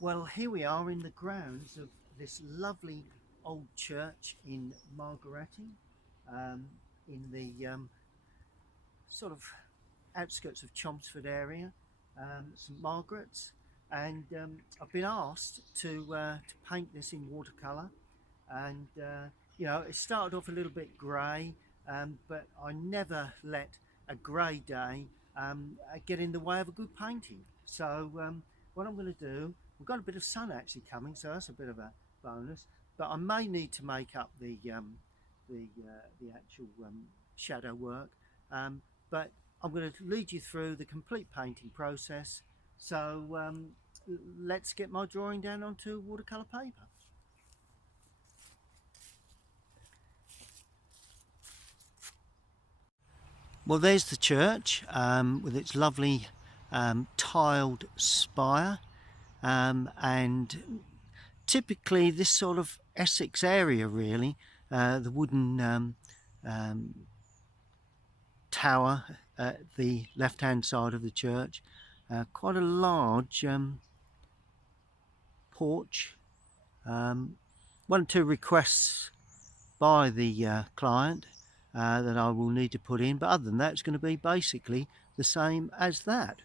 Well, here we are in the grounds of this lovely old church in Margaretting, um, in the sort of outskirts of Chelmsford area, St Margaret's, and I've been asked to paint this in watercolour, and it started off a little bit grey, but I never let a grey day get in the way of a good painting. So what I'm going to do, we've got a bit of sun actually coming, so that's a bit of a bonus. But I may need to make up the actual shadow work. But I'm going to lead you through the complete painting process. So let's get my drawing down onto watercolour paper. Well, there's the church with its lovely tiled spire, and typically this sort of Essex area, really, the wooden tower at the left-hand side of the church, quite a large porch. One or two requests by the client that I will need to put in, but other than that it's going to be basically the same as that.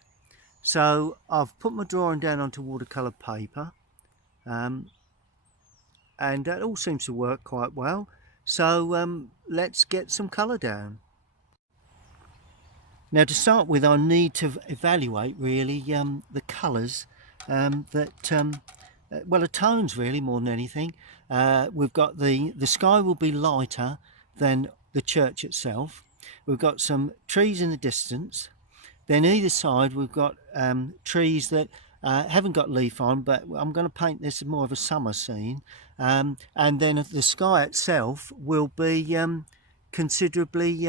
So I've put my drawing down onto watercolour paper, and that all seems to work quite well. So let's get some colour down. Now, to start with, I need to evaluate really the colours well, the tones really more than anything. We've got the sky will be lighter than the church itself. We've got some trees in the distance. Then either side we've got trees that haven't got leaf on, but I'm going to paint this as more of a summer scene. And then the sky itself will be considerably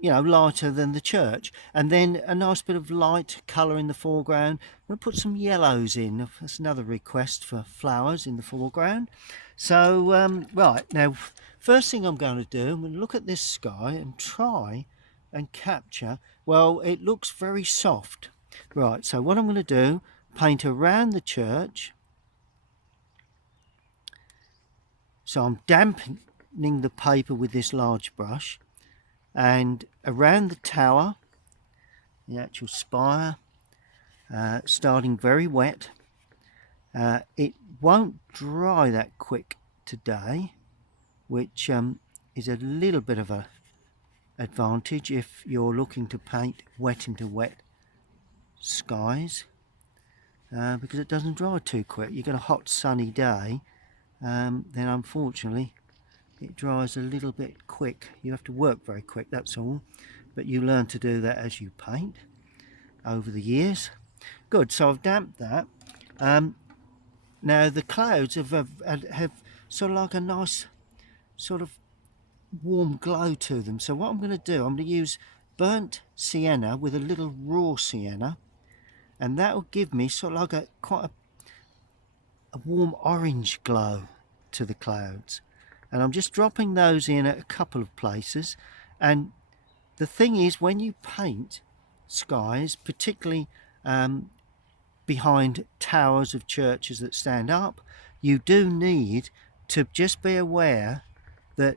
lighter than the church, and then a nice bit of light colour in the foreground. I'm going to put some yellows in. That's another request for flowers in the foreground. So right, now first thing I'm going to do, I'm going to look at this sky and try and capture, well, it looks very soft. Right, so what I'm going to do, paint around the church. So I'm dampening the paper with this large brush, and around the tower, the actual spire, starting very wet. It won't dry that quick today, which is a little bit of a advantage if you're looking to paint wet into wet skies, because it doesn't dry too quick. You get a hot sunny day, then unfortunately it dries a little bit quick. You have to work very quick, that's all, but you learn to do that as you paint over the years. Good, so I've damped that. Now the clouds have sort of like a nice sort of warm glow to them. So what I'm going to do, I'm going to use burnt sienna with a little raw sienna, and that will give me sort of like quite a warm orange glow to the clouds. And I'm just dropping those in at a couple of places. And the thing is, when you paint skies, particularly behind towers of churches that stand up, you do need to just be aware that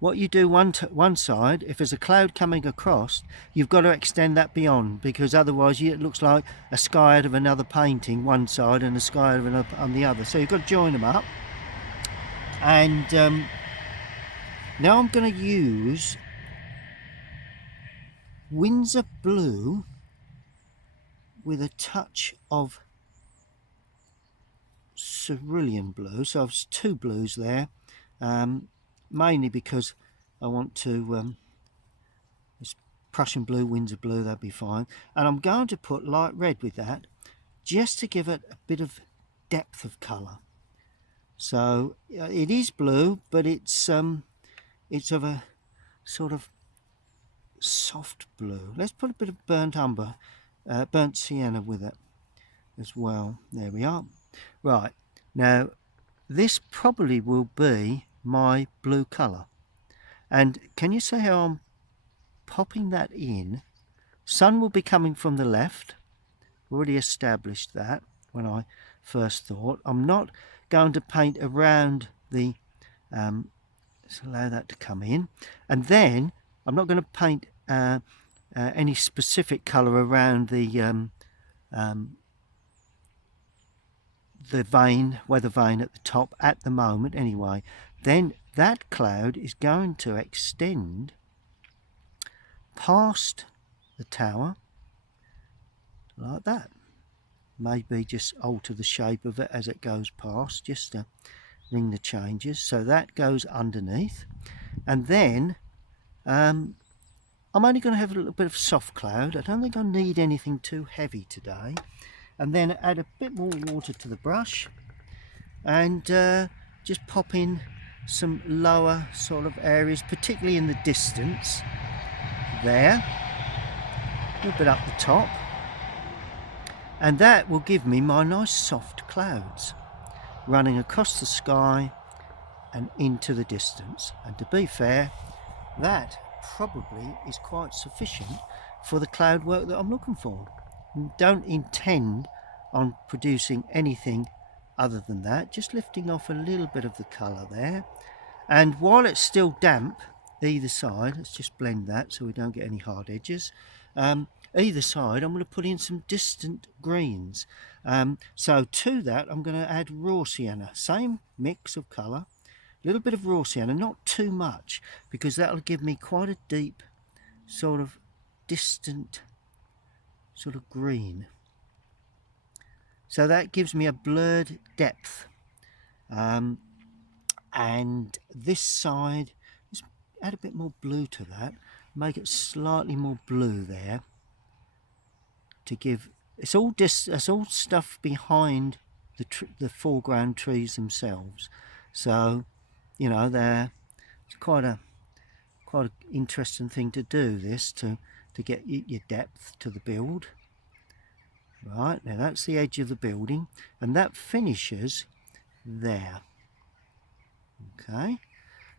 what you do one side, if there's a cloud coming across, you've got to extend that beyond, because otherwise it looks like a sky out of another painting one side and a sky out of another on the other. So you've got to join them up. And now I'm going to use Windsor blue with a touch of cerulean blue. So I've two blues there, mainly because I want to this Prussian blue, Windsor blue, that'd be fine. And I'm going to put light red with that, just to give it a bit of depth of colour. So it is blue, but it's of a sort of soft blue. Let's put a bit of burnt umber, burnt sienna with it as well. There we are. Right, now this probably will be my blue colour. And can you see how I'm popping that in Sun will be coming from the left. Already established that when I first thought. I'm not going to paint around the, let's allow that to come in. And then I'm not going to paint any specific colour around the weather vane at the top at the moment anyway. Then that cloud is going to extend past the tower like that. Maybe just alter the shape of it as it goes past, just to ring the changes. So that goes underneath, and then I'm only going to have a little bit of soft cloud. I don't think I need anything too heavy today. And then add a bit more water to the brush, and just pop in some lower sort of areas, particularly in the distance there, a little bit up the top, and that will give me my nice soft clouds running across the sky and into the distance. And to be fair, that probably is quite sufficient for the cloud work that I'm looking for. Don't intend on producing anything other than that, just lifting off a little bit of the colour there. And while it's still damp either side, let's just blend that so we don't get any hard edges. Either side I'm going to put in some distant greens. So to that I'm going to add raw sienna, same mix of colour, a little bit of raw sienna, not too much, because that'll give me quite a deep sort of distant sort of green. So that gives me a blurred depth. And this side, just add a bit more blue to that, make it slightly more blue there, to give, it's all stuff behind the foreground trees themselves. So, you know, it's quite an interesting thing to do, this, to get your depth to the build. Right, now that's the edge of the building, and that finishes there. Okay,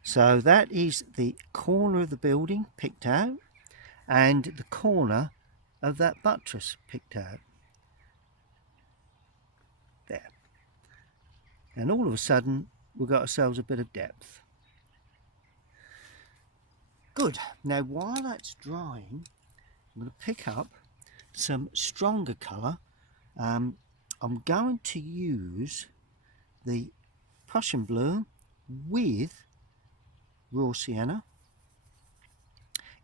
so that is the corner of the building picked out, and the corner of that buttress picked out there. And all of a sudden we've got ourselves a bit of depth. Good. Now while that's drying, I'm going to pick up some stronger colour. I'm going to use the Prussian blue with raw sienna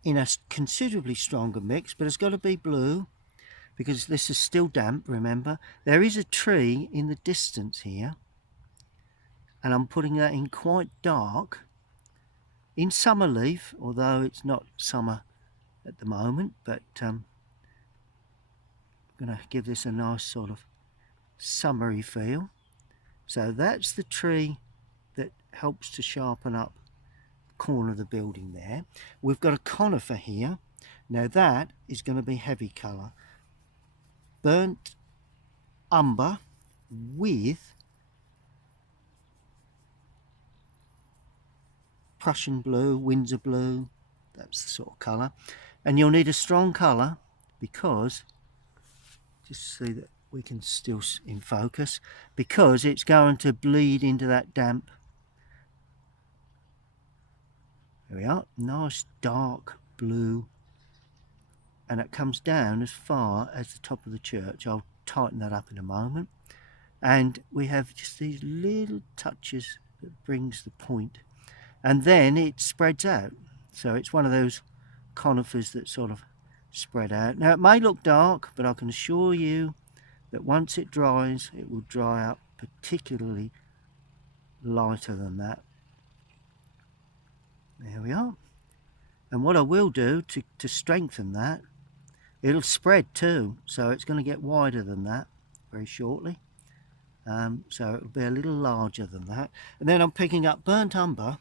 in a considerably stronger mix, but it's got to be blue because this is still damp, remember. There is a tree in the distance here, and I'm putting that in quite dark, in summer leaf, although it's not summer at the moment, but I'm going to give this a nice sort of summery feel. So that's the tree that helps to sharpen up the corner of the building there. We've got a conifer here. Now that is going to be heavy colour. Burnt umber with Prussian blue, Windsor blue, that's the sort of colour. And you'll need a strong colour because, just see that we can still in focus, because it's going to bleed into that damp. There we are, nice dark blue, and it comes down as far as the top of the church. I'll tighten that up in a moment. And we have just these little touches that brings the point, and then it spreads out. So it's one of those conifers that sort of spread out. Now it may look dark, but I can assure you that once it dries, it will dry up particularly lighter than that. There we are. And what I will do to strengthen that, it'll spread too, so it's going to get wider than that very shortly. So it'll be a little larger than that. And then I'm picking up burnt umber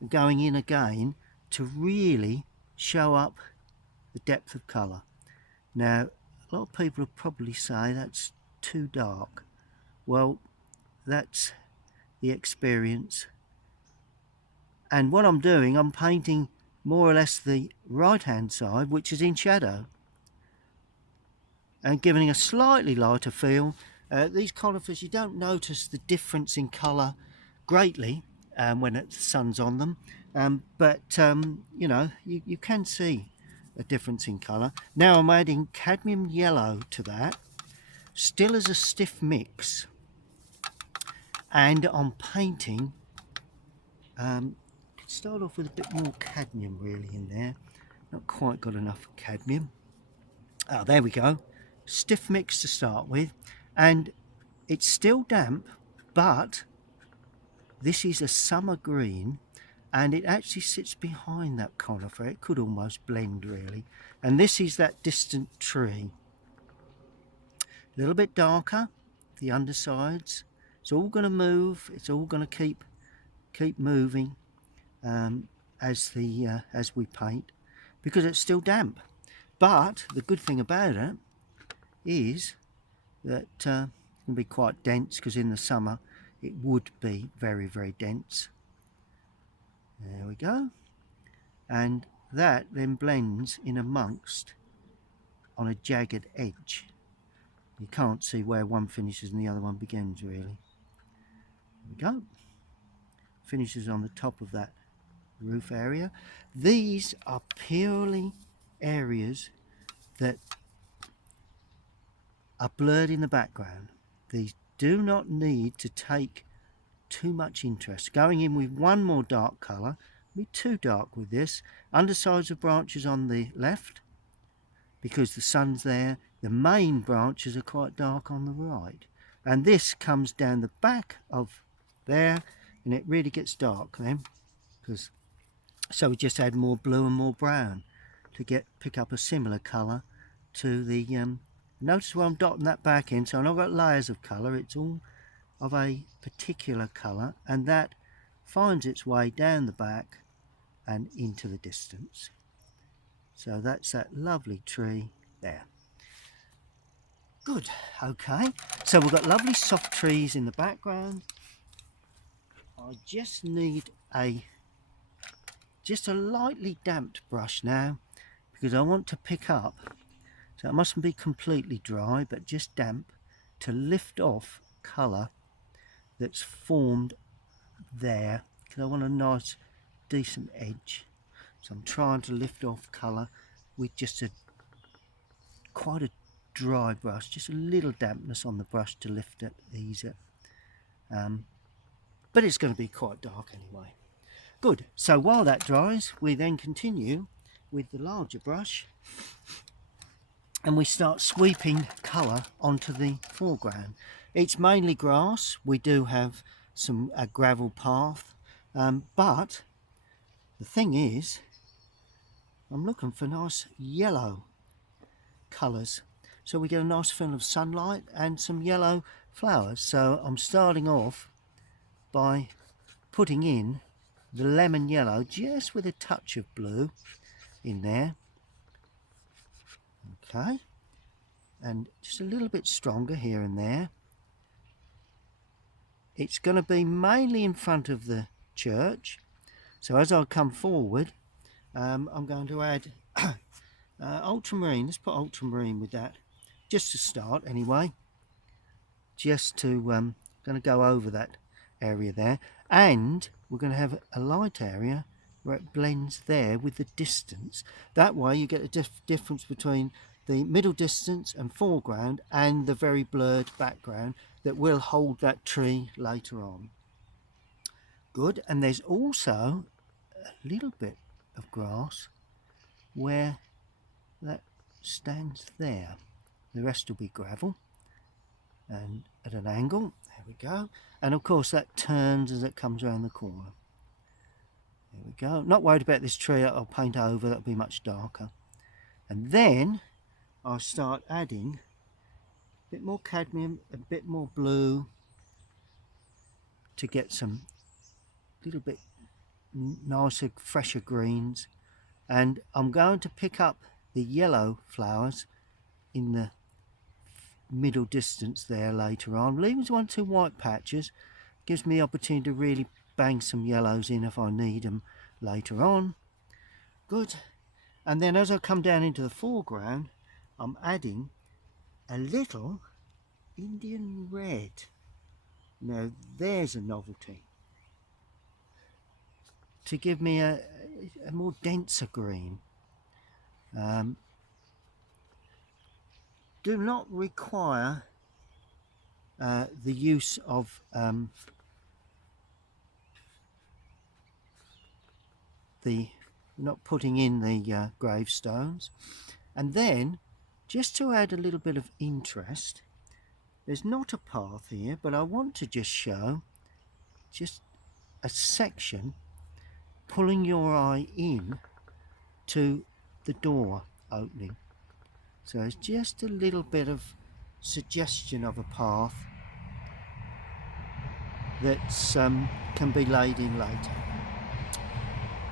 and going in again to really show up the depth of colour. Now, a lot of people will probably say that's too dark. Well, that's the experience. And what I'm doing, I'm painting more or less the right hand side, which is in shadow, and giving a slightly lighter feel. These conifers, you don't notice the difference in colour greatly when the sun's on them, but you know, you can see a difference in colour. Now I'm adding cadmium yellow to that, still as a stiff mix, and I'm painting. Start off with a bit more cadmium really in there. Not quite got enough cadmium. Oh, there we go. Stiff mix to start with, and it's still damp, but this is a summer green, and it actually sits behind that conifer. It could almost blend really. And this is that distant tree. A little bit darker, the undersides. It's all going to move. It's all going to keep moving as we paint, because it's still damp. But the good thing about it is that it can be quite dense, because in the summer it would be very, very dense. There we go. And that then blends in amongst on a jagged edge. You can't see where one finishes and the other one begins really. There we go. Finishes on the top of that roof area. These are purely areas that are blurred in the background. These do not need to take too much interest. Going in with one more dark colour, be too dark with this. Undersides of branches on the left, because the sun's there. The main branches are quite dark on the right, and this comes down the back of there, and it really gets dark then, because so we just add more blue and more brown to pick up a similar colour to the notice where I'm dotting that back in, so I've not got layers of colour. It's all of a particular colour, and that finds its way down the back and into the distance. So that's that lovely tree there. Good. Okay, so we've got lovely soft trees in the background. I just need just a lightly damped brush now, because I want to pick up, so it mustn't be completely dry but just damp, to lift off colour that's formed there, because I want a nice decent edge. So I'm trying to lift off colour with just quite a dry brush, just a little dampness on the brush to lift it, ease it. But it's going to be quite dark anyway. Good. So while that dries, we then continue with the larger brush, and we start sweeping colour onto the foreground. It's mainly grass. We do have a gravel path, but the thing is, I'm looking for nice yellow colours, so we get a nice film of sunlight and some yellow flowers. So I'm starting off by putting in the lemon yellow, just with a touch of blue in there. Okay, and just a little bit stronger here and there. It's going to be mainly in front of the church, so as I come forward, I'm going to add ultramarine. Let's put ultramarine with that, just to start anyway, just to going to go over that area there, and we're going to have a light area where it blends there with the distance. That way you get a difference between the middle distance and foreground and the very blurred background that will hold that tree later on. Good. And there's also a little bit of grass where that stands there. The rest will be gravel and at an angle. There we go. And of course that turns as it comes around the corner. There we go. Not worried about this tree that I'll paint over, that'll be much darker. And then I'll start adding a bit more cadmium, a bit more blue, to get some little bit nicer, fresher greens. And I'm going to pick up the yellow flowers in the middle distance there later on, leaving 1 or 2 white patches. Gives me the opportunity to really bang some yellows in if I need them later on. Good. And then as I come down into the foreground, I'm adding a little Indian red. Now there's a novelty to give me a more denser green. Do not require the use of not putting in the gravestones. And then, just to add a little bit of interest, there's not a path here, but I want to just show just a section pulling your eye in to the door opening. So it's just a little bit of suggestion of a path that can be laid in later.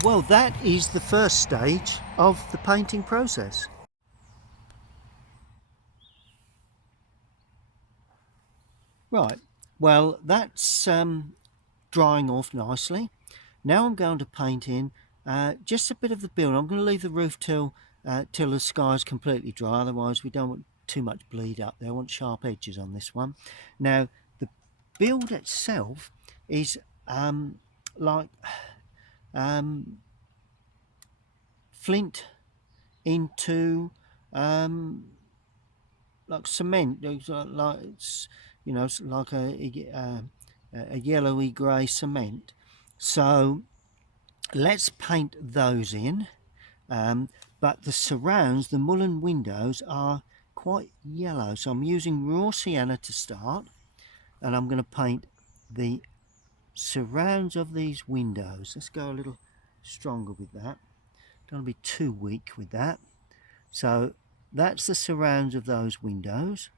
Well, that is the first stage of the painting process. Right, well, that's drying off nicely. Now I'm going to paint in just a bit of the build. I'm going to leave the roof till the sky is completely dry, otherwise we don't want too much bleed up there. I want sharp edges on this one. Now the build itself is like flint into like cement, like it's, you know, like a yellowy grey cement. So let's paint those in. But the surrounds, the mullen windows, are quite yellow, so I'm using raw sienna to start, and I'm going to paint the surrounds of these windows. Let's go a little stronger with that. Don't want to be too weak with that. So that's the surrounds of those windows.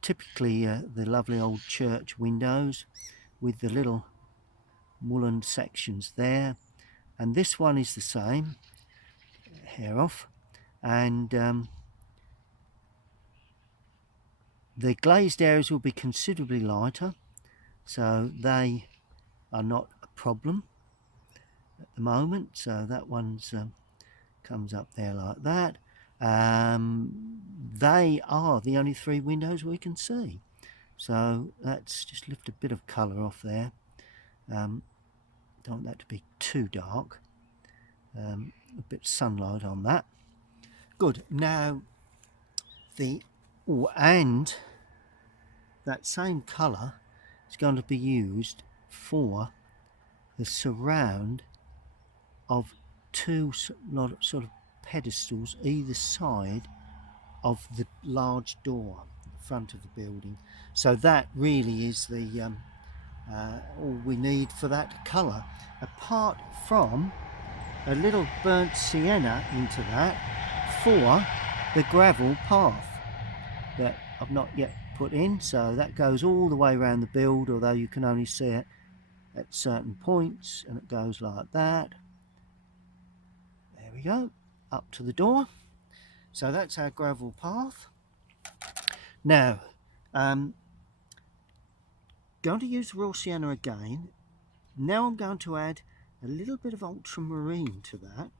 Typically the lovely old church windows with the little mullen sections there, and this one is the same. Hair off. And the glazed areas will be considerably lighter, so they are not a problem at the moment. So that one's comes up there like that. They are the only three windows we can see, so let's just lift a bit of colour off there. Don't want that to be too dark. A bit of sunlight on that. Good. Now and that same colour is going to be used for the surround of two sort of pedestals either side of the large door at the front of the building. So that really is the all we need for that colour, apart from a little burnt sienna into that for the gravel path that I've not yet put in. So that goes all the way around the build, although you can only see it at certain points, and it goes like that. There we go, up to the door. So that's our gravel path. Now going to use raw sienna again. Now I'm going to add a little bit of ultramarine to that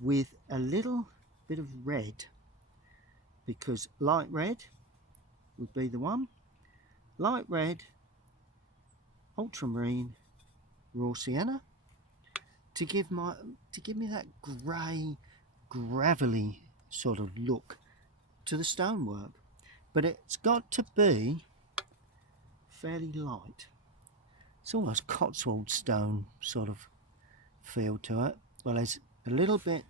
with a little bit of red, because light red would be the one. Light red, ultramarine, raw sienna, to give me that grey, gravelly sort of look to the stonework. But it's got to be fairly light. It's almost Cotswold stone sort of feel to it. Well, there's a little bit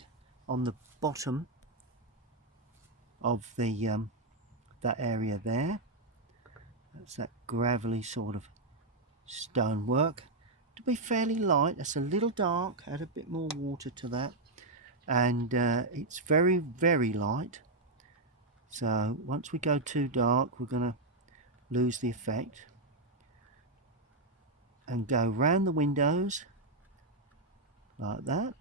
on the bottom of the that area there. That's that gravelly sort of stonework. To be fairly light, that's a little dark. Add a bit more water to that, and it's very, very light. So once we go too dark, we're going to lose the effect. And go round the windows like that,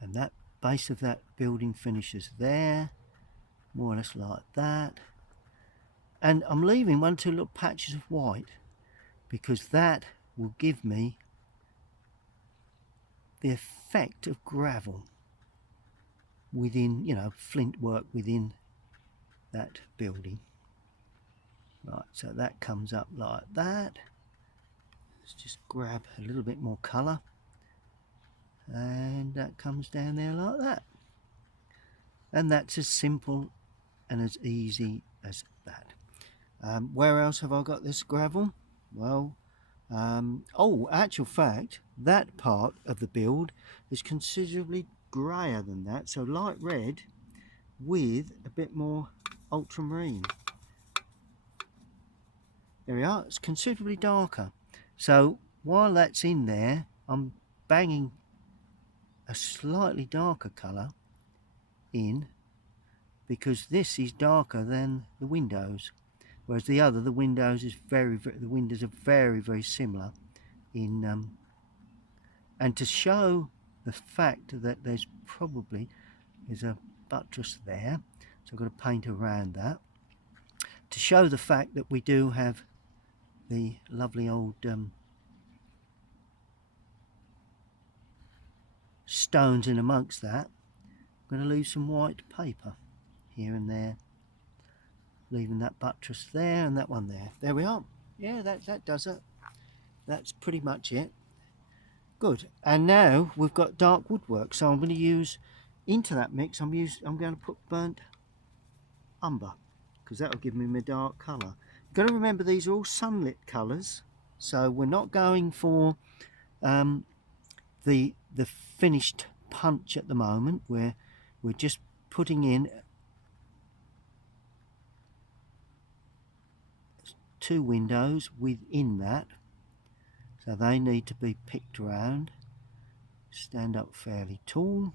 and that base of that building finishes there, more or less like that. And I'm leaving 1 or 2 little patches of white, because that will give me the effect of gravel within, you know, flint work within that building. Right, so that comes up like that. Let's just grab a little bit more colour, and that comes down there like that. And that's as simple and as easy as that. Where else have I got this gravel? Well, oh, actual fact, that part of the build is considerably grayer than that, so light red with a bit more ultramarine. There we are, it's considerably darker. So while that's in there, I'm banging a slightly darker colour in, because this is darker than the windows, whereas the windows is the windows are very similar in and to show the fact that there's a buttress there, so I've got to paint around that to show the fact that we do have the lovely old stones in amongst that. I'm going to leave some white paper here and there, leaving that buttress there and that one there. There we are. Yeah, that does it. That's pretty much it. Good. And now we've got dark woodwork, so I'm going to use into that mix. I'm going to put burnt umber, because that'll give me my dark colour. You've got to remember these are all sunlit colours, so we're not going for the finished punch at the moment. We're just putting in 2 windows within that, so they need to be picked around, stand up fairly tall,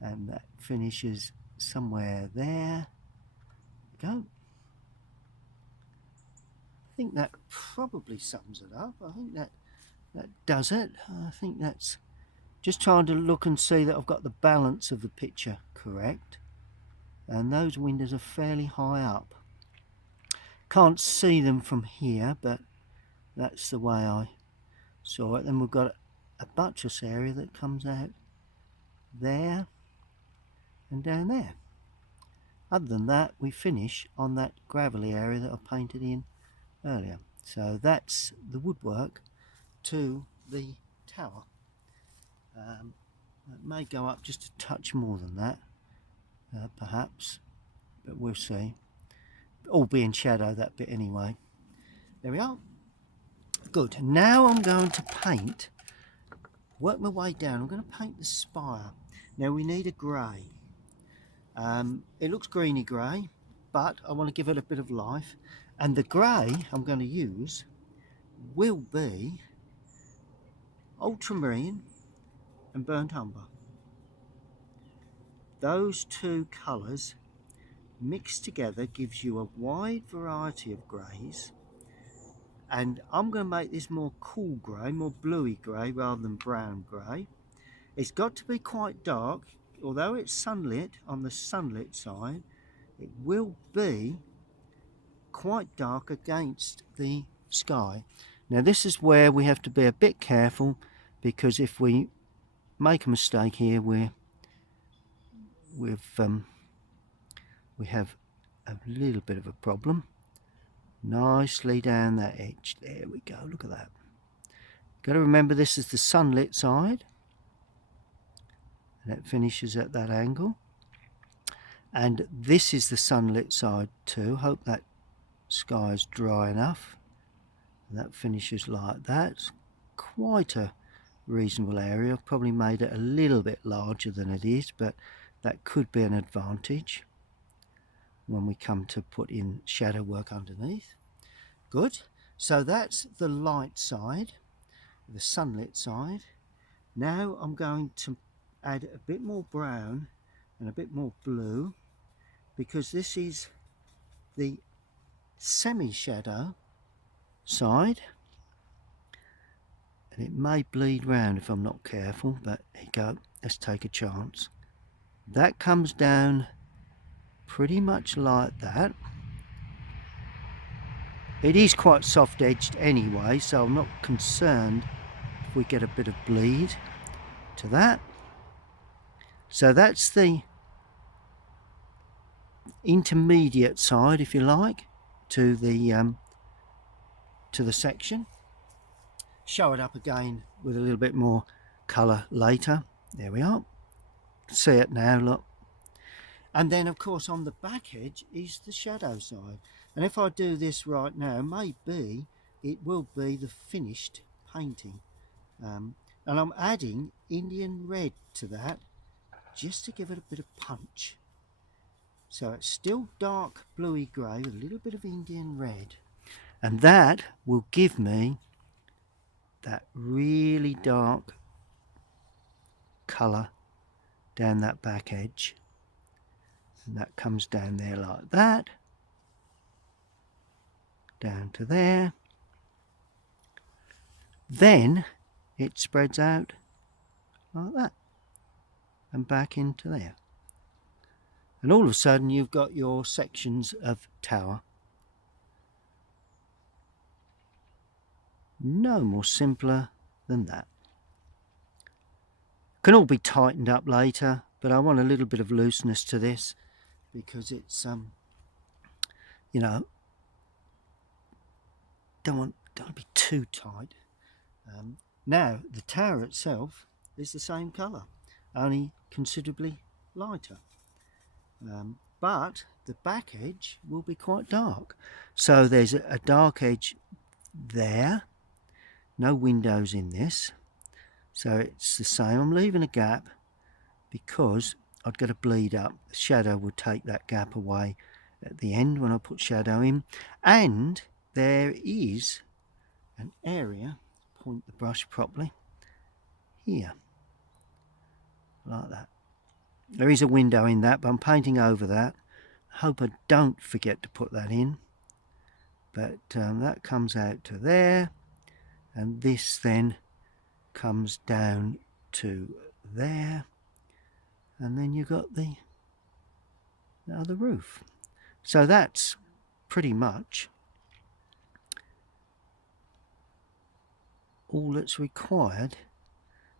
and that finishes somewhere there. Go. I think that probably sums it up. I think that does it. I think that's just trying to look and see that I've got the balance of the picture correct, and those windows are fairly high up. Can't see them from here, but that's the way I saw it. Then we've got a buttress area that comes out there and down there. Other than that, we finish on that gravelly area that I painted in earlier. So that's the woodwork to the tower. It may go up just a touch more than that, perhaps, but we'll see. All be in shadow, that bit anyway. There we are. Good. Now I'm going to paint, work my way down. I'm going to paint the spire. Now we need a grey. It looks greeny grey, but I want to give it a bit of life, and the grey I'm going to use will be ultramarine and burnt umber. Those 2 colours mixed together gives you a wide variety of greys, and I'm going to make this more cool grey, more bluey grey rather than brown grey. It's got to be quite dark. Although it's sunlit, on the sunlit side, it will be quite dark against the sky. Now this is where we have to be a bit careful, because if we make a mistake here, we have a little bit of a problem. Nicely down that edge. There we go. Look at that. Got to remember this is the sunlit side. And it finishes at that angle, and this is the sunlit side too. Hope that sky is dry enough. And that finishes like that. It's quite a reasonable area. I've probably made it a little bit larger than it is, but that could be an advantage when we come to put in shadow work underneath. Good. So that's the light side, the sunlit side. Now I'm going to add a bit more brown and a bit more blue, because this is the semi-shadow side, and it may bleed round if I'm not careful, but here you go. Let's take a chance. That comes down pretty much like that, It is quite soft edged anyway, so I'm not concerned if we get a bit of bleed to that. So that's the intermediate side, if you like, to the section. Show it up again with a little bit more colour later. There we are. See it now, look. And then of course on the back edge is the shadow side. And if I do this right now, maybe it will be the finished painting. And I'm adding Indian red to that just to give it a bit of punch. So it's still dark bluey grey with a little bit of Indian red. And that will give me that really dark colour down that back edge. And that comes down there like that. Down to there. Then it spreads out like that. And back into there. And all of a sudden you've got your sections of tower. No more simpler than that. Can all be tightened up later, but I want a little bit of looseness to this because it's you know, don't want to be too tight. Now the tower itself is the same colour, only considerably lighter, but the back edge will be quite dark. So there's a dark edge there, no windows in this, so it's the same. I'm leaving a gap because I'd get a bleed up. The shadow would take that gap away at the end when I put shadow in. And there is an area, point the brush properly, here, like that. There is a window in that, but I'm painting over that. I hope I don't forget to put that in. But that comes out to there, and this then comes down to there, and then you've got the other roof. So that's pretty much all that's required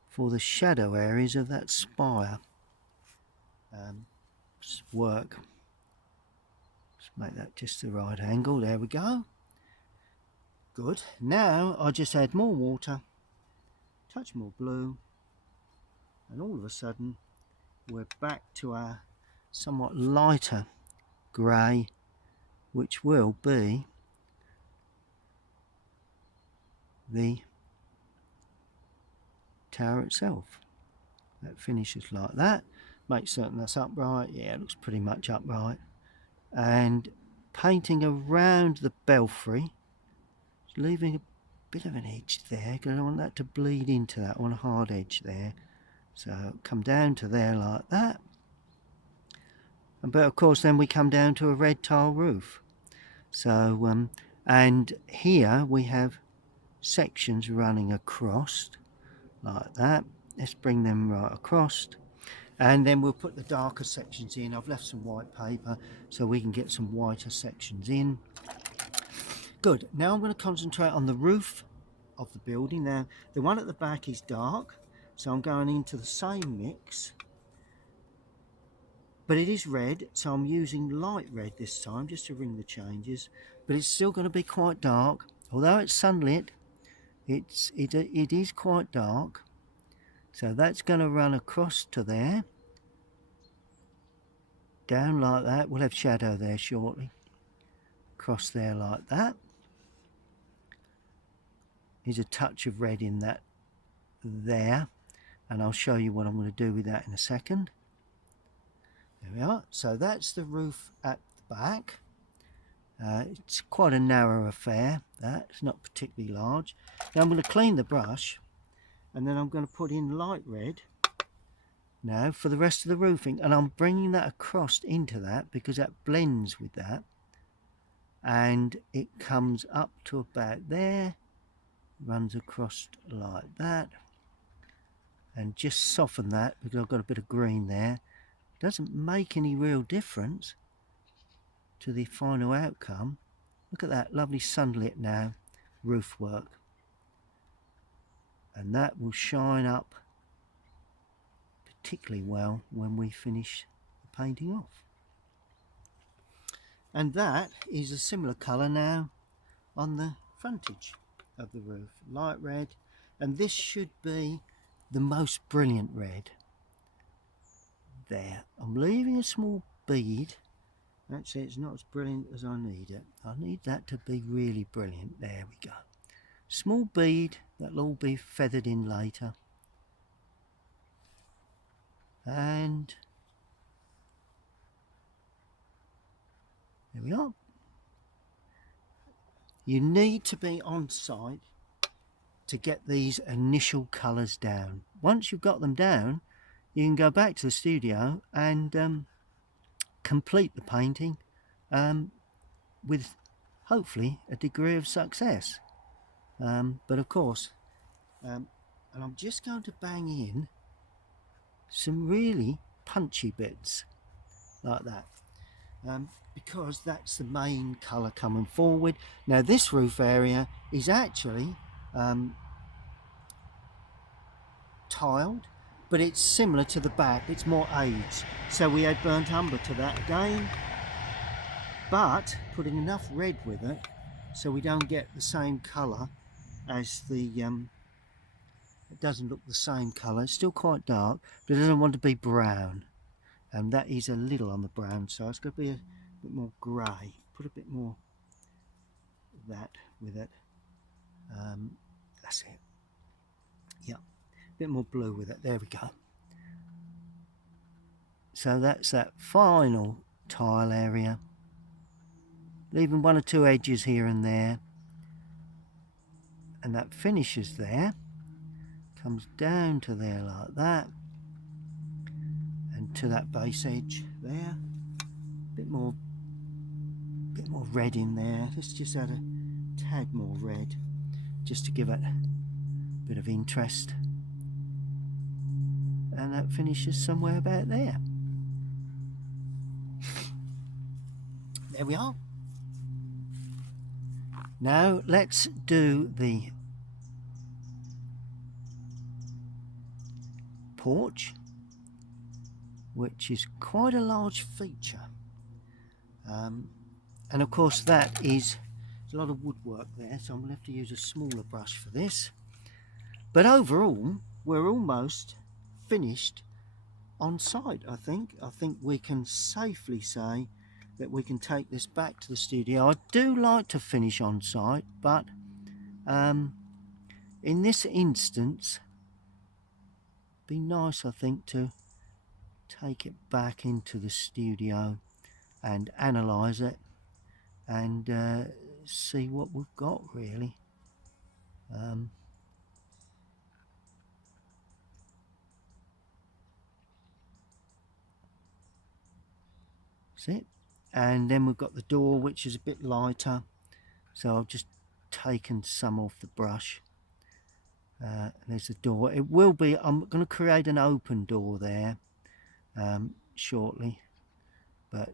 for the shadow areas of that spire work. Let's make that just the right angle. There we go. Good. Now I just add more water, touch more blue, and all of a sudden we're back to our somewhat lighter grey, which will be the tower itself. That finishes like that. Make certain that's upright. Yeah, it looks pretty much upright. And painting around the belfry, leaving a bit of an edge there because I don't want that to bleed into that. I want a hard edge there. So come down to there like that. But of course then we come down to a red tile roof. So and here we have sections running across like that. Let's bring them right across, and then we'll put the darker sections in. I've left some white paper so we can get some whiter sections in. Good. Now I'm going to concentrate on the roof of the building. Now the one at the back is dark, so I'm going into the same mix, but it is red, so I'm using light red this time just to ring the changes. But it's still going to be quite dark, although it's sunlit. It is quite dark, so that's going to run across to there, down like that. We'll have shadow there shortly. Across there like that. There's a touch of red in that there, and I'll show you what I'm going to do with that in a second. There we are. So that's the roof at the back. It's quite a narrow affair. It's not particularly large. Now I'm going to clean the brush, and then I'm going to put in light red now for the rest of the roofing, and I'm bringing that across into that because that blends with that, and it comes up to about there, runs across like that, and just soften that because I've got a bit of green there. Doesn't make any real difference to the final outcome, Look at that lovely sunlit now roof work, and that will shine up particularly well when we finish the painting off. And that is a similar colour now on the frontage of the roof, light red, and this should be the most brilliant red. There, I'm leaving a small bead. Actually, it's not as brilliant as I need it. I need that to be really brilliant. There we go. Small bead, that'll all be feathered in later. And there we are. You need to be on site to get these initial colours down. Once you've got them down, you can go back to the studio and complete the painting with hopefully a degree of success. But of course, and I'm just going to bang in some really punchy bits like that, because that's the main colour coming forward. Now this roof area is actually tiled, but it's similar to the back, it's more aged, so we add burnt umber to that again, but putting enough red with it so we don't get the same colour as the it doesn't look the same colour. It's still quite dark, but it doesn't want to be brown, and that is a little on the brown side. It's going to be a bit more grey. Put a bit more of that with it. That's it. Yeah, a bit more blue with it. There we go. So that's that final tile area, leaving one or two edges here and there, and that finishes there, comes down to there like that, and to that base edge there. Bit more red in there. Let's just add a tad more red just to give it a bit of interest, and that finishes somewhere about there. There we are. Now let's do the porch, which is quite a large feature, and of course that is a lot of woodwork there, so I'm going to have to use a smaller brush for this. But overall we're almost finished on site. I think we can safely say that we can take this back to the studio. I do like to finish on site, but in this instance it'd be nice, I think, to take it back into the studio and analyse it and see what we've got really. That's it. And then we've got the door, which is a bit lighter, so I've just taken some off the brush. There's the door. It will be, I'm going to create an open door there shortly, but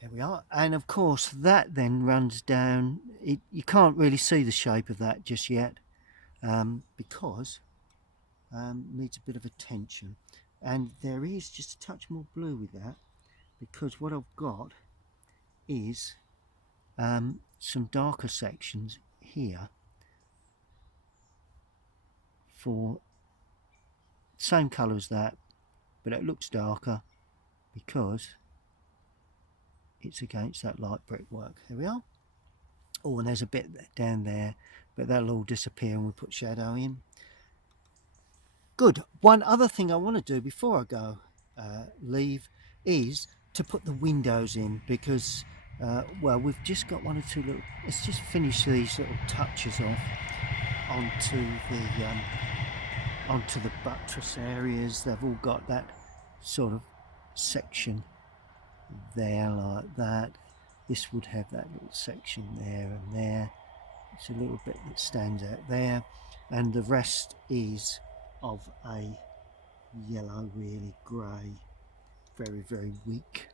here we are. And of course that then runs down. You can't really see the shape of that just yet, because it needs a bit of attention, and there is just a touch more blue with that, because what I've got is some darker sections here for same colour as that, but it looks darker because it's against that light brickwork. There we are. Oh, and there's a bit down there, but that'll all disappear when we put shadow in. Good. One other thing I want to do before I go leave is to put the windows in, because well, we've just got one or two little, let's just finish these little touches off onto the buttress areas. They've all got that sort of section there like that. This would have that little section there and there. It's a little bit that stands out there, and the rest is of a yellow, really grey, very, very weak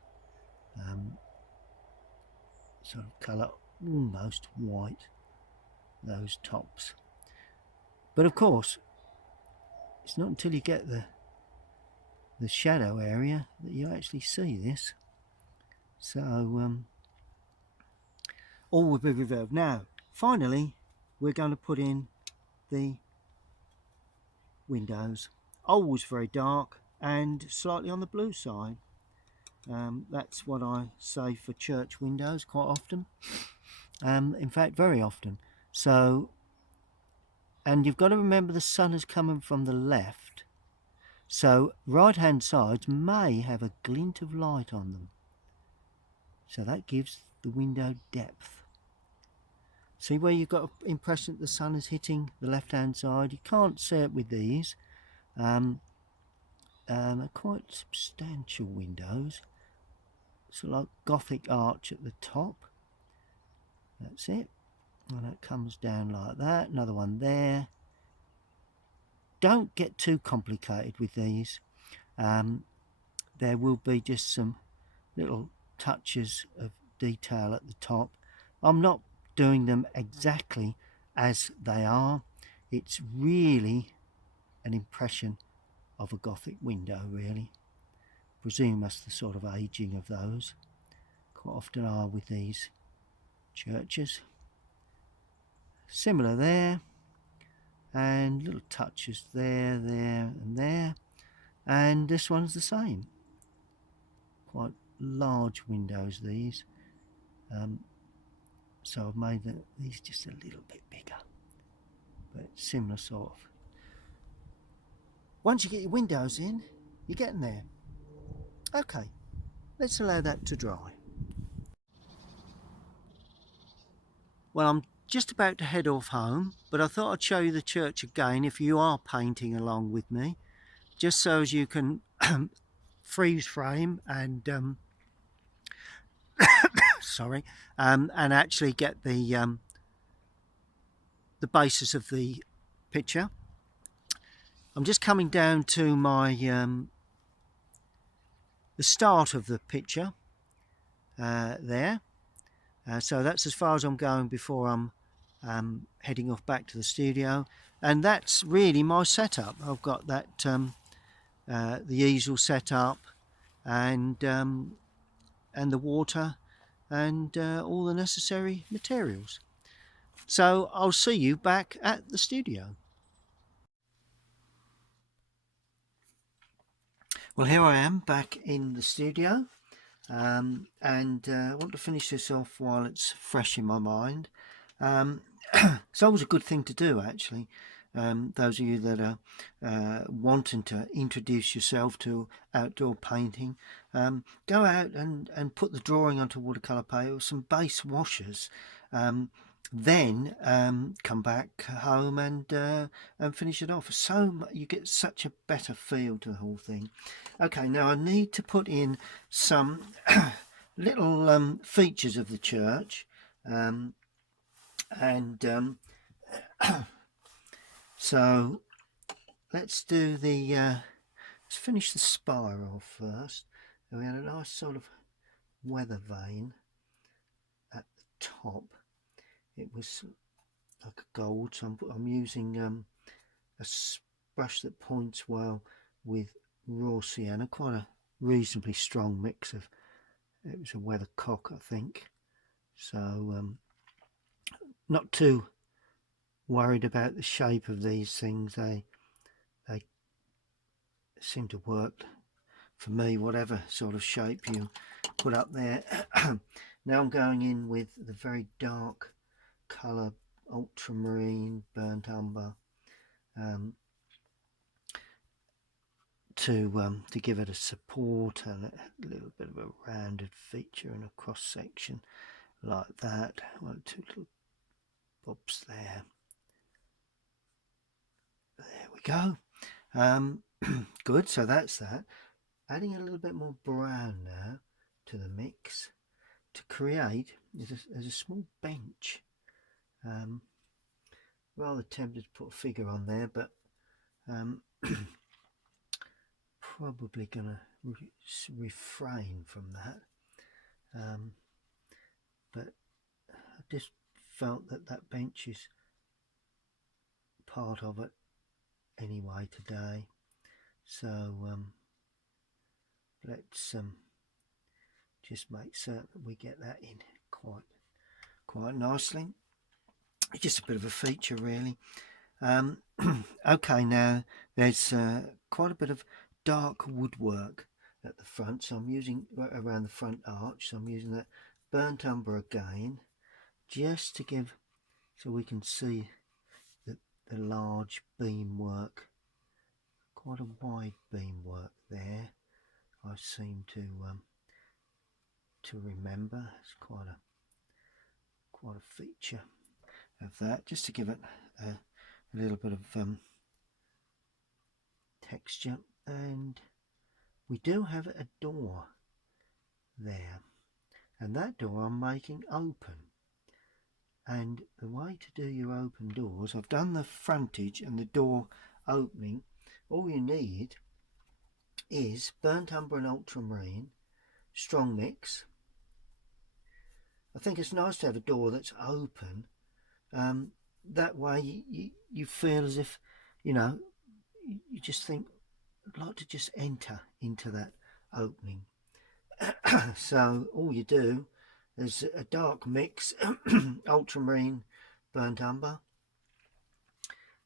sort of colour, almost white, those tops. But of course, it's not until you get the shadow area that you actually see this. So all will be revealed. Now, finally, we're going to put in the windows. Always very dark and slightly on the blue side. That's what I say for church windows quite often. In fact, very often. So, and you've got to remember the sun is coming from the left. So right hand sides may have a glint of light on them. So that gives the window depth. See where you've got an impression that the sun is hitting the left hand side? You can't see it with these. They're quite substantial windows. So like Gothic arch at the top. That's it. And it comes down like that. Another one there. Don't get too complicated with these. There will be just some little touches of detail at the top. I'm not doing them exactly as they are. It's really an impression of a Gothic window, really. Presume that's the sort of aging of those. Quite often are with these churches. Similar there, and little touches there, there and there, and this one's the same. Quite large windows these, so I've made these just a little bit bigger, but similar sort of. Once you get your windows in, you're getting there. Okay, let's allow that to dry. Well, I'm just about to head off home, but I thought I'd show you the church again if you are painting along with me, just so as you can freeze frame and sorry, and actually get the basis of the picture. I'm just coming down to my the start of the picture there. So that's as far as I'm going before I'm heading off back to the studio, and that's really my setup. I've got that the easel set up, and the water, and all the necessary materials. So I'll see you back at the studio. Well, here I am back in the studio, and I want to finish this off while it's fresh in my mind. It's always a good thing to do, actually. Those of you that are wanting to introduce yourself to outdoor painting, go out and put the drawing onto watercolour paper with some base washes. Then come back home and finish it off. So you get such a better feel to the whole thing. Okay, now I need to put in some little features of the church, so let's do the let's finish the spire off first. We had a nice sort of weather vane at the top. It was like a gold, so I'm using a brush that points well with raw sienna, quite a reasonably strong mix of, it was a weathercock I think, so not too worried about the shape of these things. They seem to work for me, whatever sort of shape you put up there. Now I'm going in with the very dark colour, ultramarine, burnt umber, to give it a support and a little bit of a rounded feature and a cross section like that. Well, two little bobs there. There we go. Good, so that's that. Adding a little bit more brown now to the mix to create is a small bench. Rather tempted to put a figure on there, but probably gonna refrain from that. but I just felt that that bench is part of it anyway today. So let's just make certain that we get that in quite nicely. It's just a bit of a feature, really. Okay, now there's quite a bit of dark woodwork at the front, so I'm using around the front arch, so I'm using that burnt umber again, just to give, so we can see the large beam work, quite a wide beam work there. I seem to remember. It's quite a feature of that, just to give it a little bit of texture. And we do have a door there, and that door I'm making open. And the way to do your open doors, I've done the frontage and the door opening. All you need is burnt umber and ultramarine, strong mix. I think it's nice to have a door that's open. That way you feel as if, you know, you just think, I'd like to just enter into that opening. So all you do is a dark mix, ultramarine, burnt umber,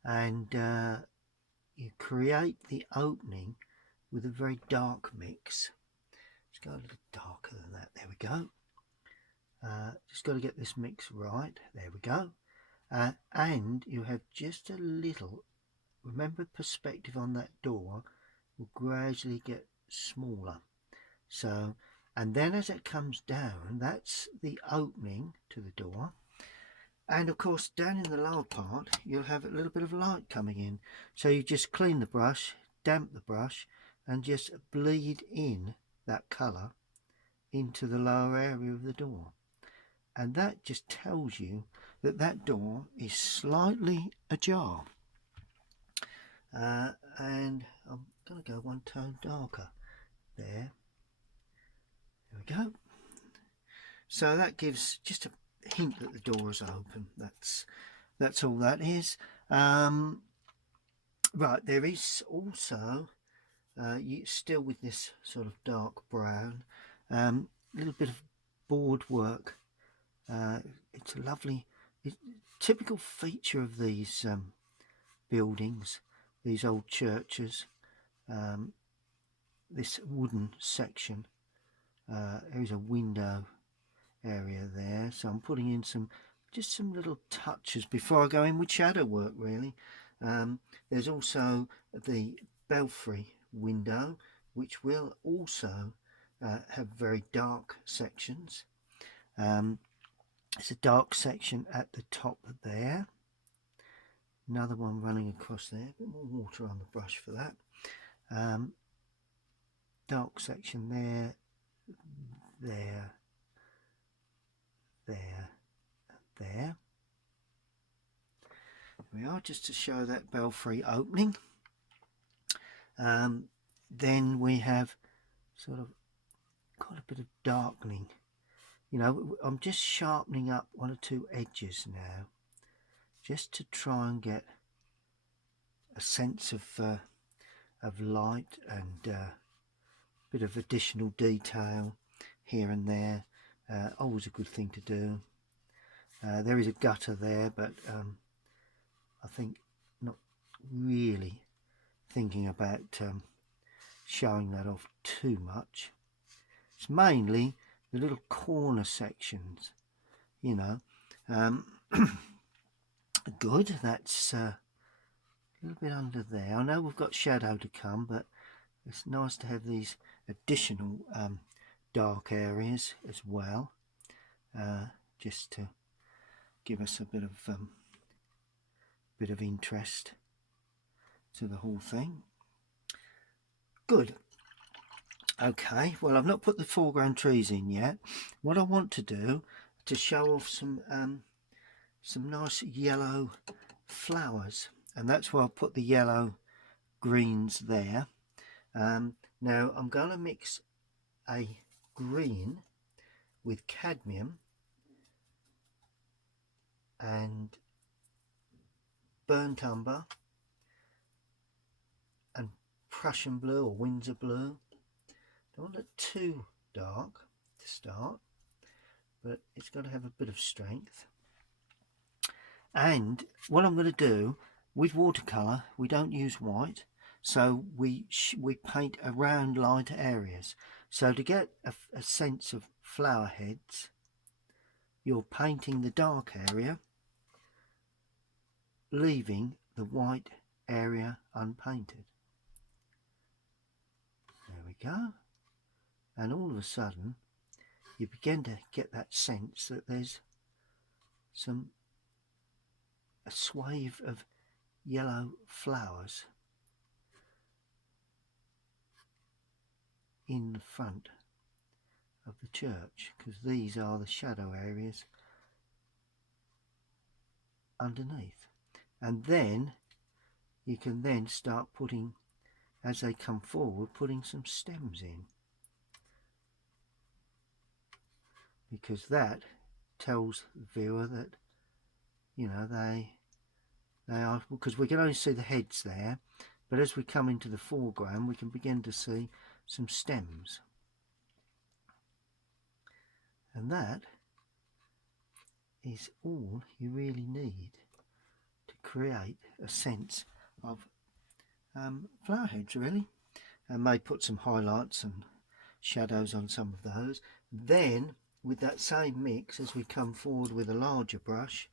and you create the opening with a very dark mix. Let's go a little darker than that. There we go. Just got to get this mix right. There we go. And you have just a little, remember, perspective on that door will gradually get smaller. So, and then as it comes down, that's the opening to the door. And of course, down in the lower part, you'll have a little bit of light coming in. So you just clean the brush, damp the brush, and just bleed in that colour into the lower area of the door. And that just tells you that that door is slightly ajar. And I'm going to go one tone darker there. There we go. So that gives just a hint that the door is open. That's all that is. Right, there is also still with this sort of dark brown, little bit of board work. It's a lovely, typical feature of these buildings, these old churches. This wooden section. There is a window area there, so I'm putting in just some little touches before I go in with shadow work, really. There's also the belfry window, which will also have very dark sections. It's a dark section at the top there, another one running across there, a bit more water on the brush for that. Dark section there, there, there we are, just to show that belfry opening. Then we have sort of quite a bit of darkening. You know, I'm just sharpening up one or two edges now, just to try and get a sense of light and a bit of additional detail here and there. Always a good thing to do. There is a gutter there, but I think not really thinking about showing that off too much. It's mainly the little corner sections, you know. Good, that's a little bit under there. I know we've got shadow to come, but it's nice to have these additional dark areas as well, just to give us a bit of interest to the whole thing. Good. Okay, well, I've not put the foreground trees in yet. What I want to do to show off some nice yellow flowers, and that's why I've put the yellow greens there. Now I'm going to mix a green with cadmium and burnt umber and Prussian blue or Windsor blue. Don't want it too dark to start, but it's got to have a bit of strength. And what I'm going to do with watercolour, we don't use white, so we paint around light areas. So to get a sense of flower heads, you're painting the dark area, leaving the white area unpainted. There we go. And all of a sudden you begin to get that sense that there's a swathe of yellow flowers in the front of the church, because these are the shadow areas underneath. And then you can then start putting, as they come forward, putting some stems in, because that tells the viewer that, you know, they are, because we can only see the heads there, but as we come into the foreground we can begin to see some stems, and that is all you really need to create a sense of flower heads, really. And may put some highlights and shadows on some of those. Then with that same mix, as we come forward with a larger brush,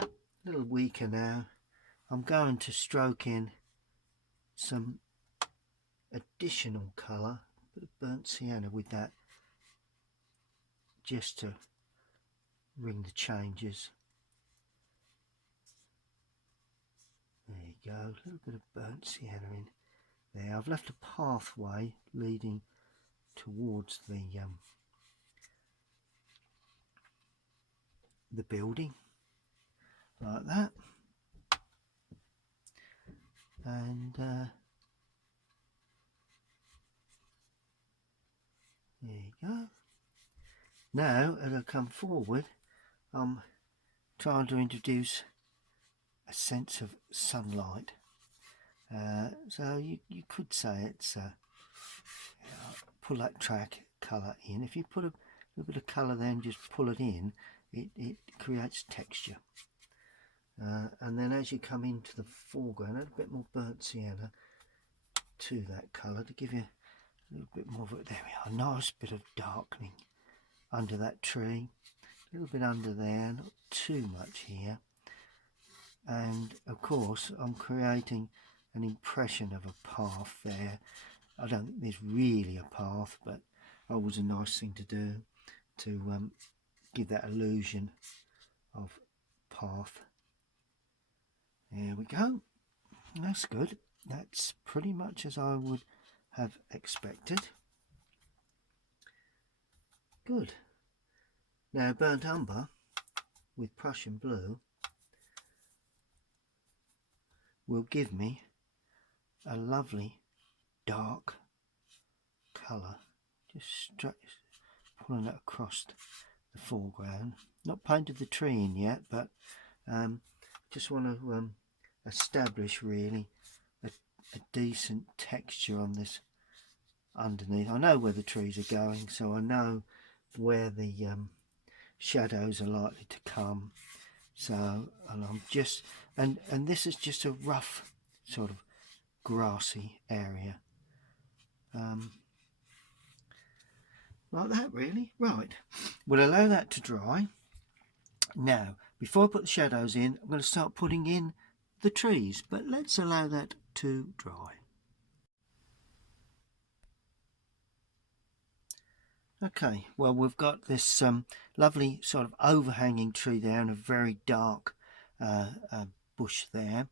a little weaker now, I'm going to stroke in some additional colour, a bit of burnt sienna with that, just to ring the changes. There you go, a little bit of burnt sienna in there. I've left a pathway leading towards the building, like that. And there you go. Now as I come forward, I'm trying to introduce a sense of sunlight. So you could say it's pull that track colour in. If you put a little bit of colour there and just pull it in, it creates texture. And then as you come into the foreground, add a bit more burnt sienna to that colour to give you a little bit more of it. There we are, nice bit of darkening under that tree, a little bit under there, not too much here. And of course I'm creating an impression of a path there. I don't think there's really a path, but it was a nice thing to do to give that illusion of path. There we go. That's good. That's pretty much as I would have expected. Good. Now burnt umber with Prussian blue will give me a lovely dark colour, just pulling it across the foreground. Not painted the tree in yet, but just want to establish really a decent texture on this underneath. I know where the trees are going, so I know where the shadows are likely to come. So, and I'm just, and this is just a rough sort of grassy area, like that really. Right, we'll allow that to dry. Now before I put the shadows in, I'm going to start putting in the trees, but let's allow that to dry. Okay, well we've got this lovely sort of overhanging tree there and a very dark bush there.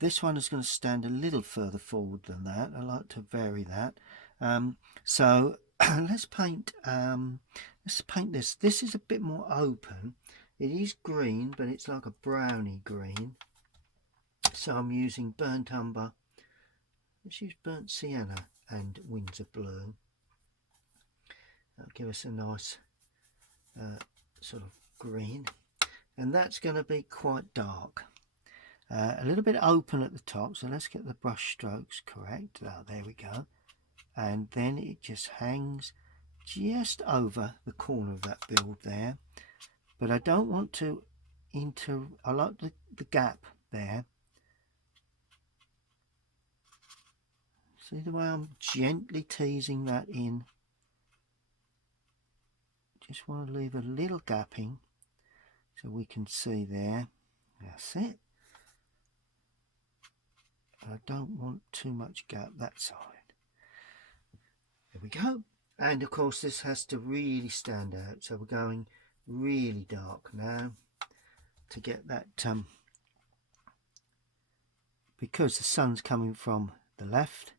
This one is going to stand a little further forward than that. I like to vary that. So let's paint this. This is a bit more open. It is green, but it's like a browny green. So I'm using burnt umber. Let's use burnt sienna and Windsor blue. That'll give us a nice sort of green, and that's going to be quite dark. A little bit open at the top, so let's get the brush strokes correct. Oh, there we go. And then it just hangs just over the corner of that build there. But I don't want to I like the gap there. See the way I'm gently teasing that in? Just want to leave a little gapping so we can see there. That's it. I don't want too much gap that side. There we go. And of course this has to really stand out, so we're going really dark now to get that because the sun's coming from the left,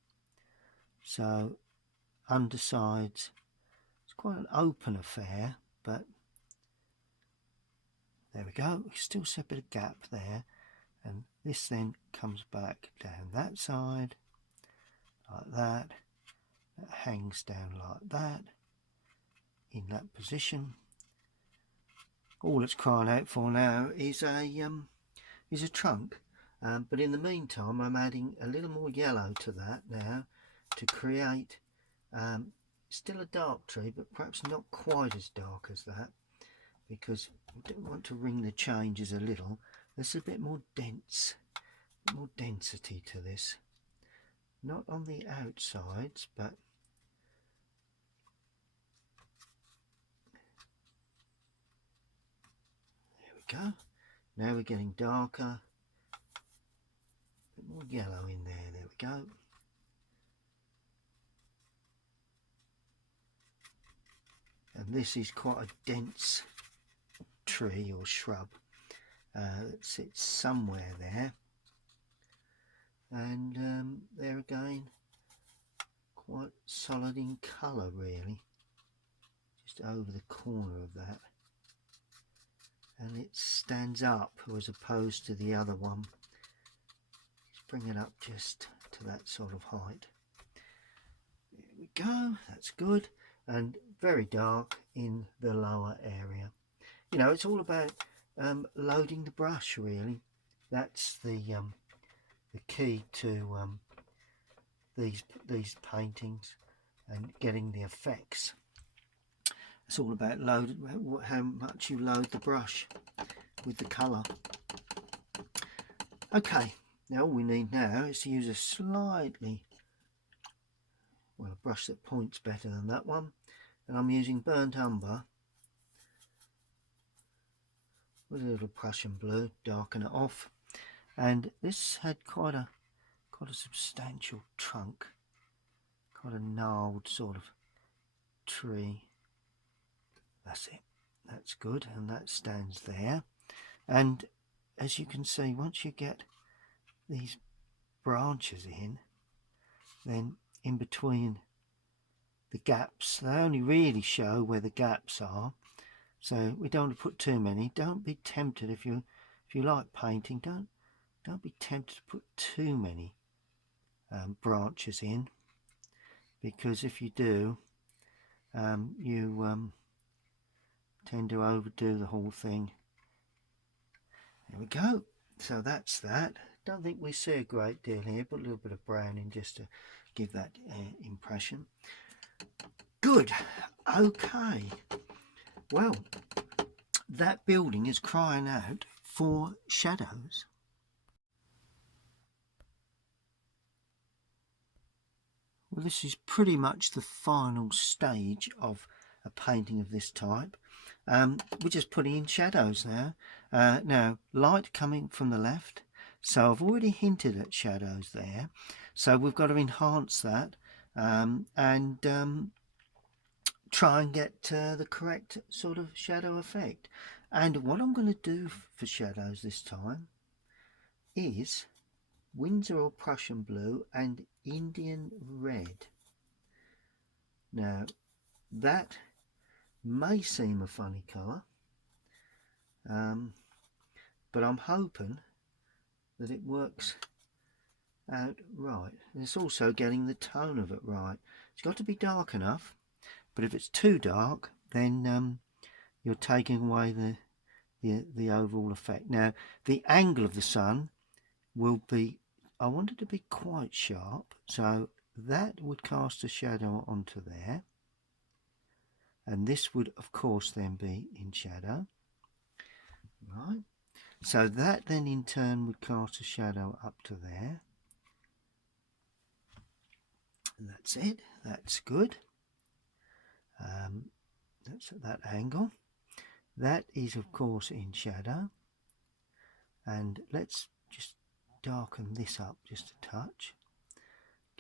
so undersides, it's quite an open affair, but there we go. We still see a bit of gap there, and this then comes back down that side like that. That hangs down like that in that position. All it's crying out for now is a trunk, but in the meantime I'm adding a little more yellow to that now to create still a dark tree, but perhaps not quite as dark as that, because we don't want to ring the changes a little. There's a bit more dense, more density to this, not on the outsides, but there we go. Now we're getting darker, a bit more yellow in there. There we go. And this is quite a dense tree or shrub that sits somewhere there, and there again, quite solid in colour really, just over the corner of that, and it stands up as opposed to the other one. Let's bring it up just to that sort of height. There we go, that's good. And very dark in the lower area. You know, it's all about loading the brush really. That's the key to these paintings and getting the effects. It's all about how much you load the brush with the colour. Okay, now all we need now is to use a slightly, well, a brush that points better than that one, and I'm using burnt umber with a little Prussian blue, darken it off. And this had quite a substantial trunk, quite a gnarled sort of tree. That's it, that's good, and that stands there. And as you can see, once you get these branches in, then in between the gaps, they only really show where the gaps are, so we don't want to put too many. Don't be tempted if you like painting, don't be tempted to put too many branches in, because if you do, you tend to overdo the whole thing. There we go. So that's that. Don't think we see a great deal here, but a little bit of brown in just to give that impression. Good. Okay. Well, that building is crying out for shadows. Well, this is pretty much the final stage of a painting of this type. We're just putting in shadows now. Now, light coming from the left, so I've already hinted at shadows there. So we've got to enhance that and try and get the correct sort of shadow effect. And what I'm going to do for shadows this time is Windsor or Prussian blue and Indian red. Now that may seem a funny colour, but I'm hoping that it works out right. And it's also getting the tone of it right. It's got to be dark enough, but if it's too dark, then you're taking away the overall effect. Now, the angle of the sun will be, I want it to be quite sharp, so that would cast a shadow onto there, and this would of course then be in shadow, right? So that then in turn would cast a shadow up to there, and that's it. That's good. That's at that angle. That is of course in shadow, and let's just darken this up just a touch,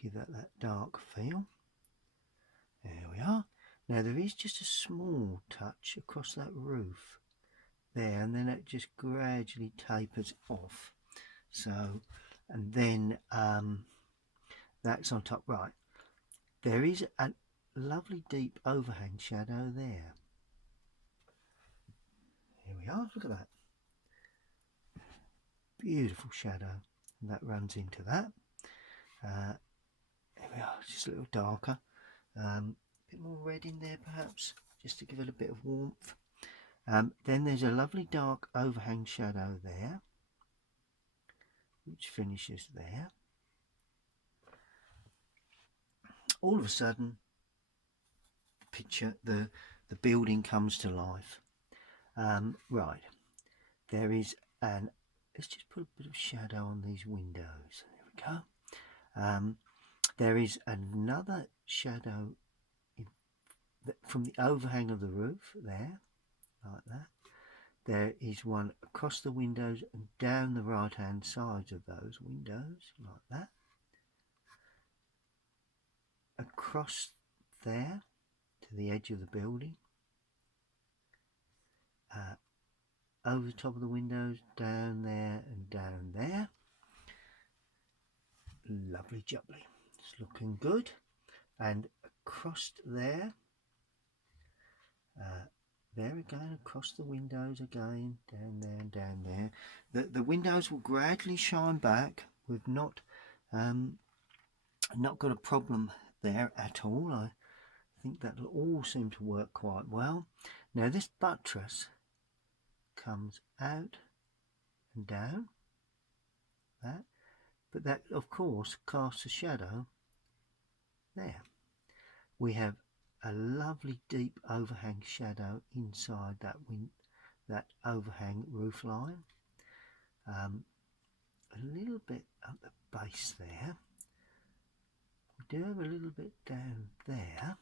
give that dark feel. There we are. Now there is just a small touch across that roof there, and then it just gradually tapers off. So, and then that's on top. Right, there is a lovely deep overhang shadow there. Here we are, look at that. Beautiful shadow, and that runs into that. There we are, just a little darker. A bit more red in there perhaps, just to give it a bit of warmth. Then there's a lovely dark overhang shadow there, which finishes there. All of a sudden, the picture, the building comes to life. Right, there is let's just put a bit of shadow on these windows. There we go. There is another shadow from the overhang of the roof there, like that. There is one across the windows and down the right hand sides of those windows, like that. Across there to the edge of the building, over the top of the windows, down there and down there. Lovely jubbly, it's looking good. And across there, there again, across the windows again, down there and down there. The windows will gradually shine back. We've not got a problem there at all. I think that'll all seem to work quite well. Now this buttress comes out and down, that, but that of course casts a shadow there. We have a lovely deep overhang shadow inside that overhang roof line. A little bit at the base there. We do have a little bit down there,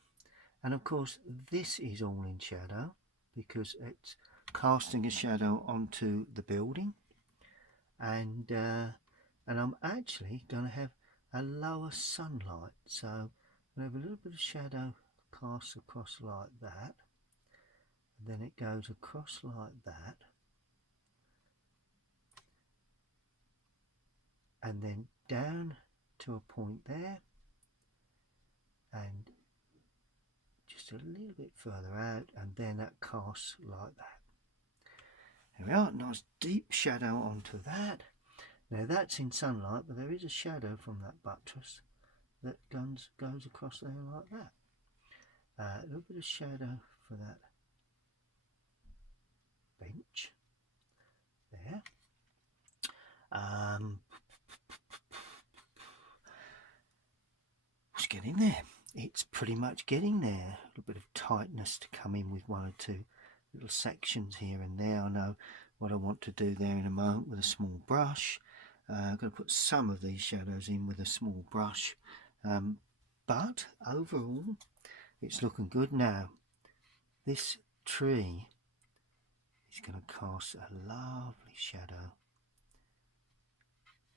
and of course this is all in shadow because it's casting a shadow onto the building, and I'm actually going to have a lower sunlight, so I have a little bit of shadow cast across like that, and then it goes across like that, and then down to a point there, and just a little bit further out, and then that casts like that. There we are, nice deep shadow onto that. Now that's in sunlight, but there is a shadow from that buttress that goes across there like that. A little bit of shadow for that bench there. It's getting there. It's pretty much getting there. A little bit of tightness to come in with one or two little sections here and there. I know what I want to do there in a moment with a small brush. I'm going to put some of these shadows in with a small brush, but overall it's looking good. Now this tree is going to cast a lovely shadow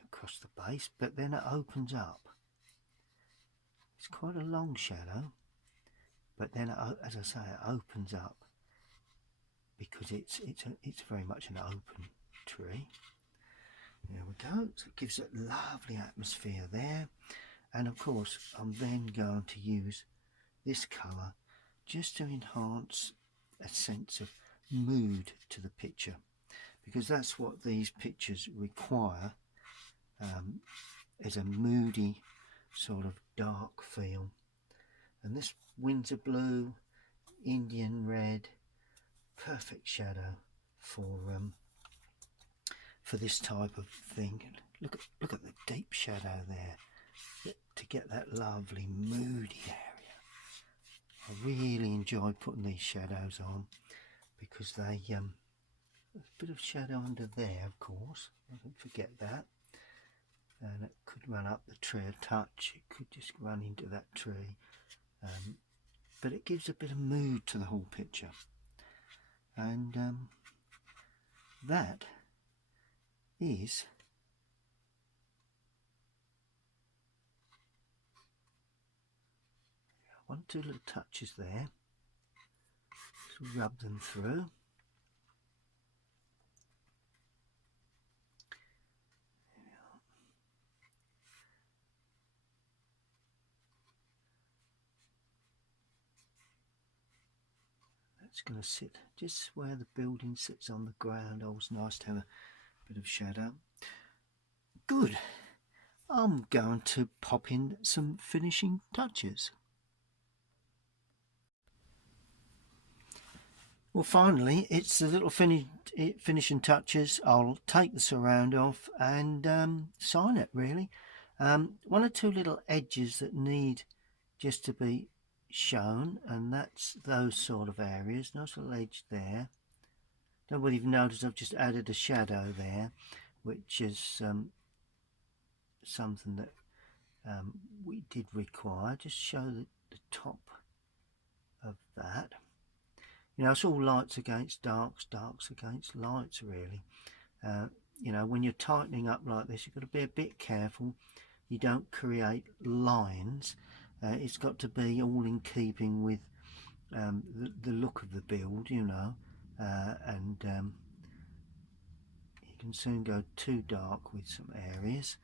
across the base, but then it opens up. It's quite a long shadow, but then as I say, it opens up because it's very much an open tree. There we go. So it gives a lovely atmosphere there, and of course I'm then going to use this colour just to enhance a sense of mood to the picture, because that's what these pictures require, is a moody sort of dark feel. And this Windsor blue, Indian red, perfect shadow for this type of thing. Look at the deep shadow there to get that lovely moody area. I really enjoy putting these shadows on because they a bit of shadow under there, of course, don't forget that, and it could run up the tree a touch, it could just run into that tree, but it gives a bit of mood to the whole picture. And that is one, two little touches there. Just rub them through. That's going to sit just where the building sits on the ground. Always nice to have a bit of shadow. Good. I'm going to pop in some finishing touches. Well, finally, it's the little finishing touches. I'll take the surround off and sign it, really. One or two little edges that need just to be shown, and that's those sort of areas. Nice little edge there. Don't believe you've noticed I've just added a shadow there, which is something that we did require. Just show the top of that. You know, it's all lights against darks, darks against lights, really. You know, when you're tightening up like this, you've got to be a bit careful you don't create lines. It's got to be all in keeping with the look of the build, you know, and you can soon go too dark with some areas.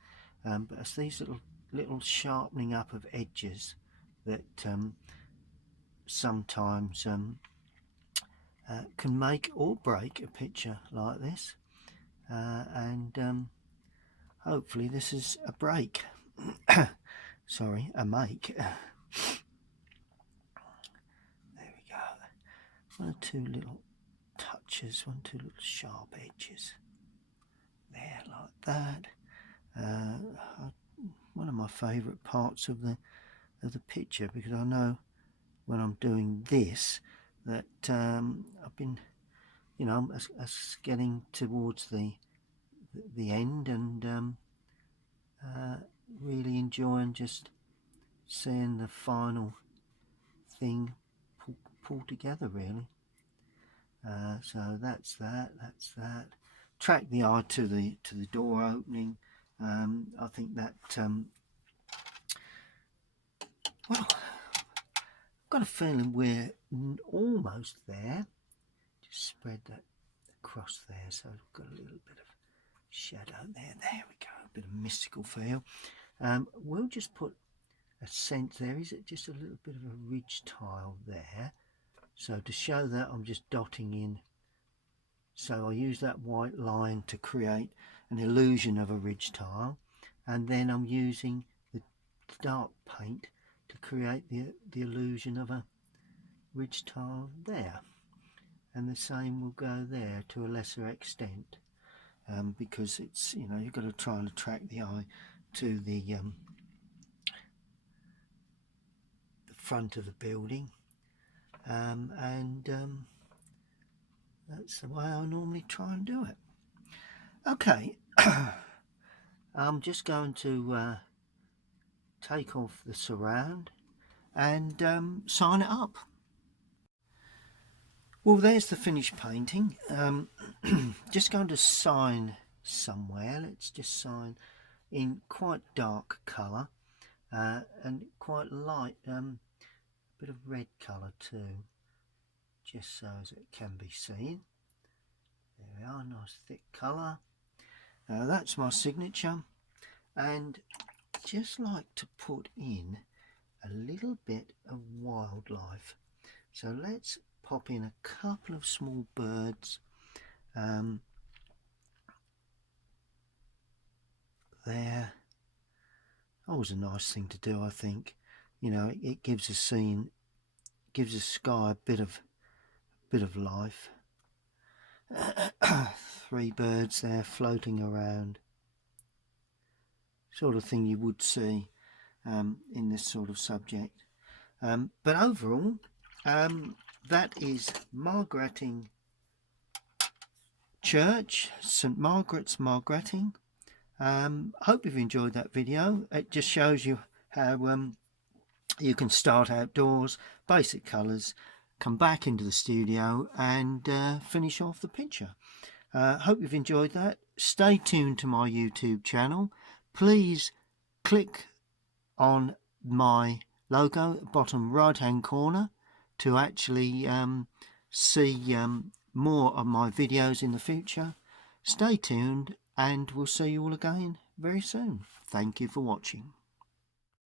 But it's these little sharpening up of edges that sometimes can make or break a picture like this, and hopefully this is a break. Sorry, a make. There we go. One or two little touches, one or two little sharp edges there, like that. One of my favourite parts of the picture, because I know when I'm doing this that I've been, you know, as getting towards the end, and really enjoying just seeing the final thing pull together, really. So that's that. Track the eye to the door opening. I think that well, I've got a feeling we're almost there. Just spread that across there, so we've got a little bit of shadow there. There we go, a bit of mystical feel. We'll just put a sense there. Is it just a little bit of a ridge tile there? So to show that, I'm just dotting in. So I use that white line to create an illusion of a ridge tile, and then I'm using the dark paint to create the illusion of a ridge tile there, and the same will go there to a lesser extent, because it's, you know, you've got to try and attract the eye to the front of the building, and that's the way I normally try and do it. Okay, I'm just going to take off the surround and sign it up. Well, there's the finished painting. Just going to sign somewhere. Let's just sign in quite dark colour and quite light, bit of red colour too, just so as it can be seen. There we are, nice thick colour. That's my signature, and just like to put in a little bit of wildlife. So let's pop in a couple of small birds there. Always a nice thing to do, I think. You know, it gives a scene, gives a sky a bit of life. Three birds there floating around, sort of thing you would see in this sort of subject. But overall, that is Margaretting Church, St Margaret's, Margaretting. Hope you've enjoyed that video. It just shows you how you can start outdoors, basic colours, come back into the studio and finish off the picture. Hope you've enjoyed that. Stay tuned to my YouTube channel. Please click on my logo at the bottom right hand corner to actually see more of my videos in the future. Stay tuned and we'll see you all again very soon. Thank you for watching.